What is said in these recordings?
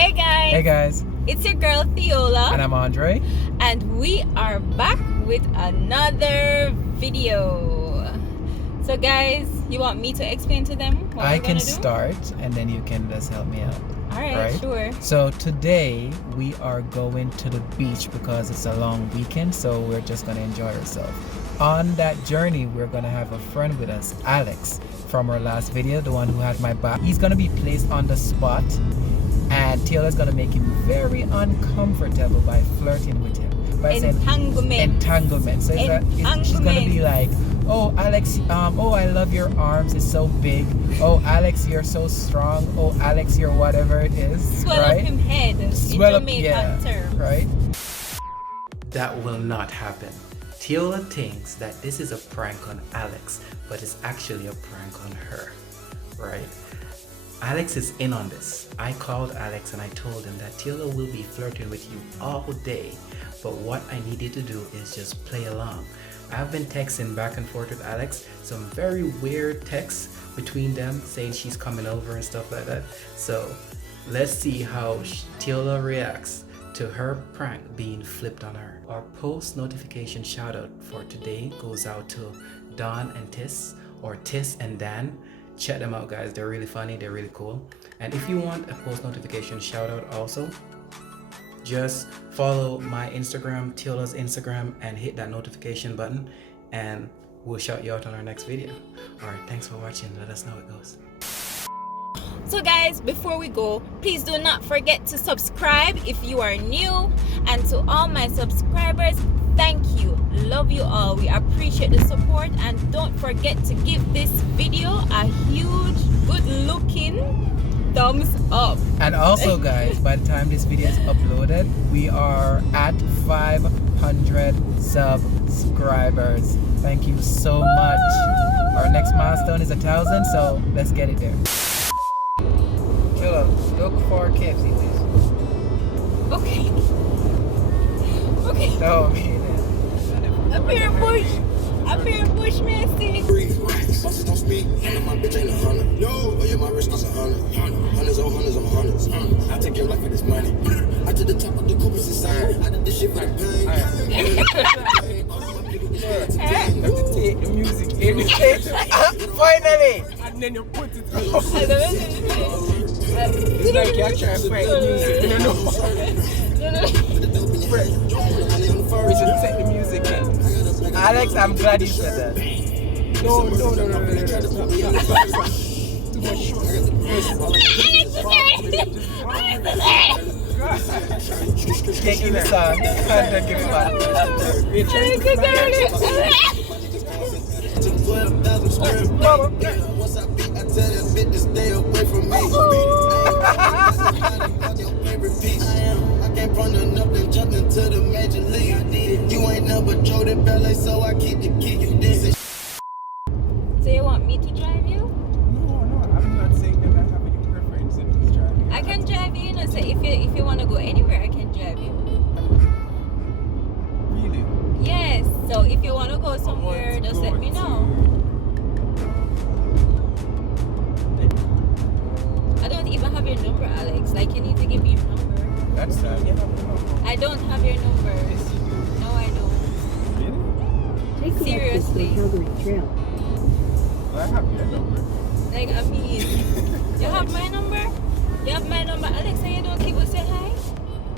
Hey guys! Hey guys! It's your girl Theola. And I'm Andre. And we are back with another video. So guys, you want me to explain to them what I we're can gonna do? start and then you can just help me out. Alright, sure. So today we are going to the beach because it's a long weekend, so we're just gonna enjoy ourselves. On that journey, we're gonna have a friend with us, Alex, from our last video, the one who had my back. He's gonna be placed on the spot, and Taylor's gonna make him very uncomfortable by flirting with him. By Entanglement. saying entanglement. So she's gonna be like, "Oh, Alex, oh, I love your arms. It's so big. Oh, Alex, you're so strong. Oh, Alex, you're whatever it is." Swell right? up him head. Swell in up, Jamaican terms. right? That will not happen. Teola thinks that this is a prank on Alex, but it's actually a prank on her, right? Alex is in on this. I called Alex and I told him that Teola will be flirting with you all day, but what I need you to do is just play along. I've been texting back and forth with Alex, some very weird texts between them saying she's coming over and stuff like that. So let's see how Teola reacts to her prank being flipped on her. Our post notification shout out for today goes out to Don and Tys, or Tys and Dan. Check them out, guys. They're really funny, they're really cool. And if you want a post notification shout out also, just follow my Instagram, Teola's Instagram, and hit that notification button and we'll shout you out on our next video. Alright, thanks for watching. Let us know how it goes. So guys, before we go, please do not forget to subscribe if you are new. And to all my subscribers, thank you. Love you all. We appreciate the support. And don't forget to give this video a huge, good looking thumbs up. And also guys, by the time this video is uploaded, we are at 500 subscribers. Thank you so much. Our next milestone is 1,000, so let's get it there. Look for KFC, please. Okay. Okay. No, me Up here, Bush. Up here, Bush, Messi. Bosses don't speak, and my bitch ain't a hunter. No, oh yeah, my wrist is 100. Hundreds on hundreds on hundreds. I take your life for this money. I took the top of the Cooper's inside. I did this shit for the pain. Let's take the music in. Finally! And then you put it It's like you're trying to play the music. We should take the music in. Alex, I'm glad you said that. No. Too much Taking the song and then give it back. Once I beat, I tell that bitch to stay away from me. Your favorite piece. I can't run enough and jump into the major league. You ain't never drove the ballet, so I keep the key. You did. So you want me to drive you? No, I'm not saying that I have any preference in who's driving. I can drive you, so if you want to go anywhere, I can drive you. Really? Yes. So if you want to go somewhere, just let me know. I don't even have your number, Alex. Like, you need to give me your number. That's You have the number. I don't have your number. Yes, you do. No, I don't. Really? Take the Seriously. exit from Calgary Trail. I have your number. Like, I mean, you have my number? You have my number, Alex, and you don't keep us say hi?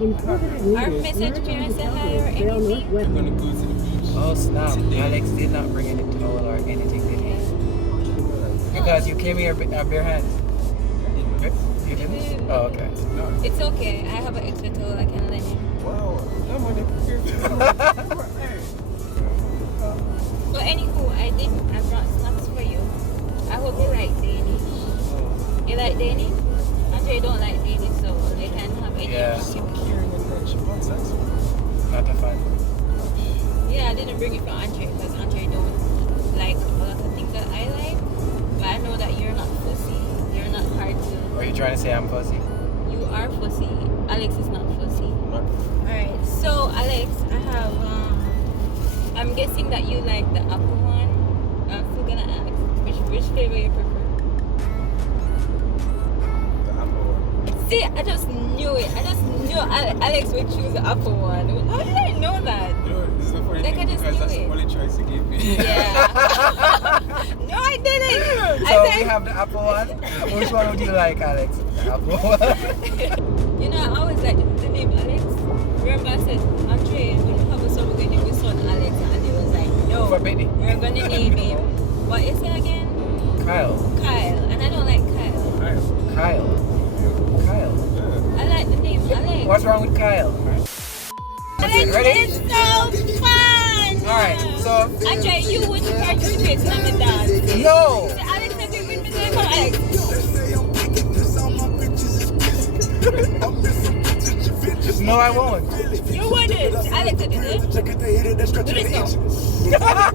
In 400 Or meters, message north me and of say the hi or Calgary Trail anything? northwest. I'm gonna go to the beach. Oh snap, Today. Alex did not bring any towel or anything, did he? Because you came here bare hands. You didn't? Oh, okay. No. It's okay. I have an extra towel I can lend you. Wow. No money. So anywho, I brought snacks for you. I hope you like Danish. You like Danish? Andre don't like Danish, so they can't have any. Yeah. So caring and then she wants us. Not a fan. Yeah, I didn't bring it for Andre because Andre don't like a lot of things that I like. But I know that you're not fussy. You're not hard to. Are you trying to say I'm fuzzy? You are fussy. Alex is not fussy. Alright, so Alex, I have I'm guessing that you like the apple one. I'm still gonna ask which flavor you prefer. The apple one. See, I just knew it. I just knew Alex would choose the apple one. How did I know that? You know, this is the funny Like, I thing just because knew that's it. the only choice you gave me. Yeah. No, I didn't. So I we said, have the apple one. Which one would you like, Alex? The apple one. you know, I always like the name Alex. Remember, I said, Andre, when we have a son, we're going to name his son Alex. And he was like, no. For Benny. We're going to name him. What is it again? Kyle. Kyle. And I don't like Kyle. Kyle. Kyle. I like the name Alex. What's wrong with Kyle? Alex Ready? is so fun. Alright, so Andre, you would participate in the dance. no! So Alex said we would be there for Alex. No, I won't. You wouldn't. Alex did it. Do this now.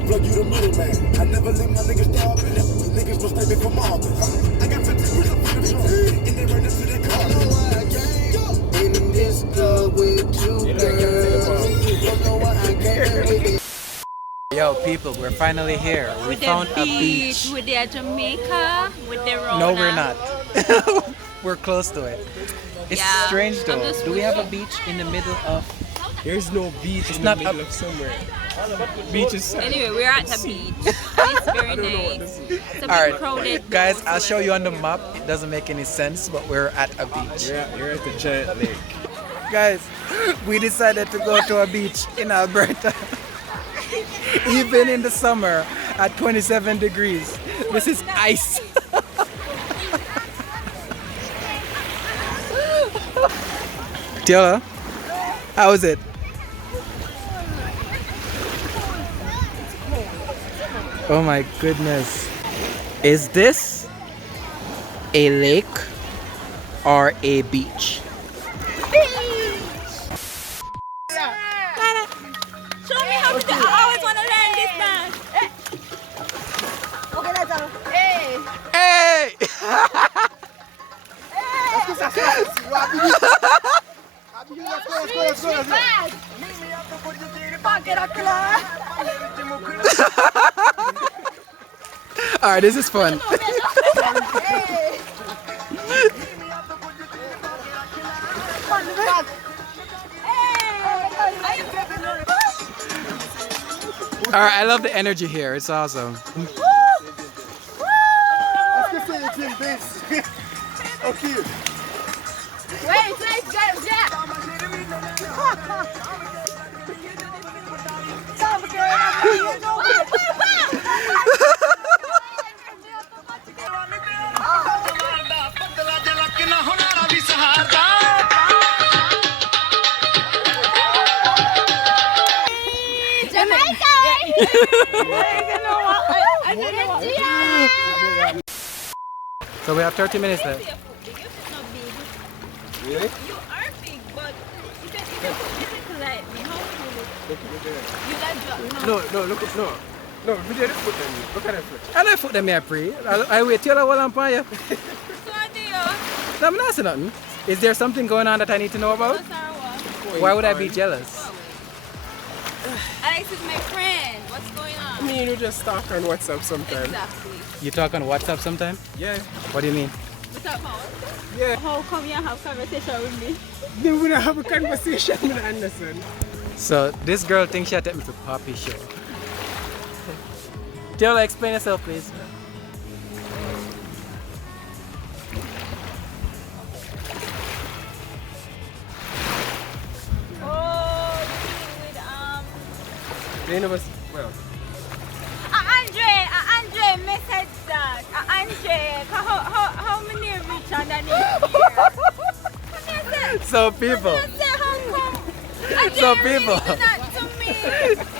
I never let my niggas stop. Niggas mistake me for Marvin. I got 50 and they run into their car. In this club with two girls. Don't know why I can't. Yo, people, we're finally here. We found a beach. With the Jamaica, with the Rona. No, we're not. We're close to it. It's Yeah. strange I'm though. just Do we have a beach in the middle of? There's no beach in not the middle up- of somewhere. Beach is Anyway, we're at the beach. It's very nice. It's a bit Alright, crowded. guys, I'll show you on the map. It doesn't make any sense, but we're at a beach. you're at the giant lake. Guys, we decided to go to a beach in Alberta. Even in the summer at 27 degrees. This is ice. Tiola, how is it? Oh my goodness. Is this a lake or a beach? Show me how to do it. I always want to learn this dance. Hey! Alright, this is fun. Alright, I love the energy here. It's awesome. Okay. Wait, Jack. So we have 30 minutes left. Really? You are big, but you said like me. How you like drop? No, look at no. No, we didn't put them. Look at that foot. I don't put them here pre. I wait till I will on fire. So what do you? I'm not saying nothing. Is there something going on that I need to know about? What's our what? Why would I be jealous? Alex is my friend. What's going I on? mean, you just talk on WhatsApp sometimes. Exactly. You talk on WhatsApp sometime? Yeah. What do you mean? We talk about Yeah. how come you have conversation with me? Then we're gonna have a conversation with Anderson. So this girl thinks she'll take me to Poppy show. Tiola, explain yourself, please. Oh, with They never. Well. Andre, message that. Andre, how many reach underneath here? So people, So people.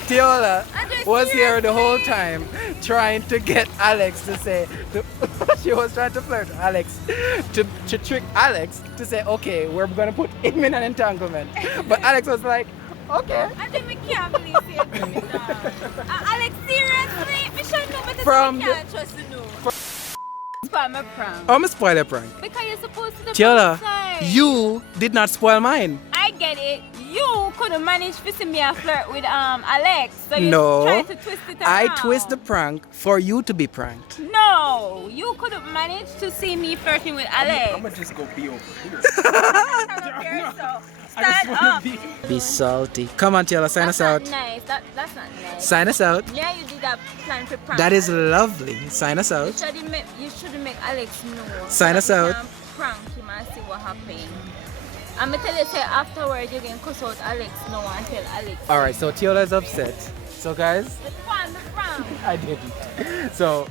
Tiola was here the whole time trying to get Alex to say, she was trying to flirt Alex, to trick Alex to say, okay, we're gonna put him in an entanglement. But Alex was like, okay. I think we can't believe it. Alex, seriously? We should know better From we can't trust you know. Spoil my prank. I'm a spoiler prank. Because you're supposed to the Tiola, side. you did not spoil mine. I get it. You could couldn't manage to see me a flirt with Alex. So you No, tried to twist it around. I twist the prank for you to be pranked. No, you couldn't manage to see me flirting with Alex. I'm gonna just go be over here. Stand up here, so stand up. Be salty. Come on, Taylor, sign That's us not out. nice. That's not nice. Sign us out. Yeah, you did that plan for prank. That is lovely. Sign us You out. shouldn't make Alex know. Sign us so that we out. can prank him and see what happens. I'm gonna tell you, say afterwards you can cuss out Alex no and tell Alex. Alright, so Taylor is upset. So guys, The prank. I didn't. So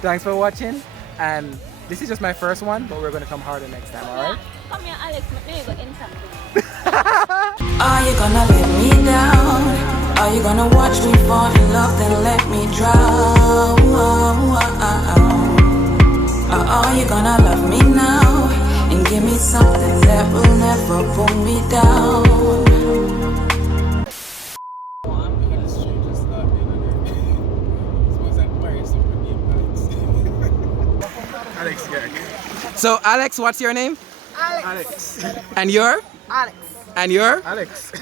thanks for watching, and this is just my first one, but we're gonna come harder next time, alright? Come here, Alex. Maybe go Entanglement. Are you gonna let me down? Are you gonna watch me fall in love, then let me drown? Or are you gonna love me now and give me something that will never pull me down? Alex Gag. So Alex, what's your name? Alex. And your? Alex. And your? Alex.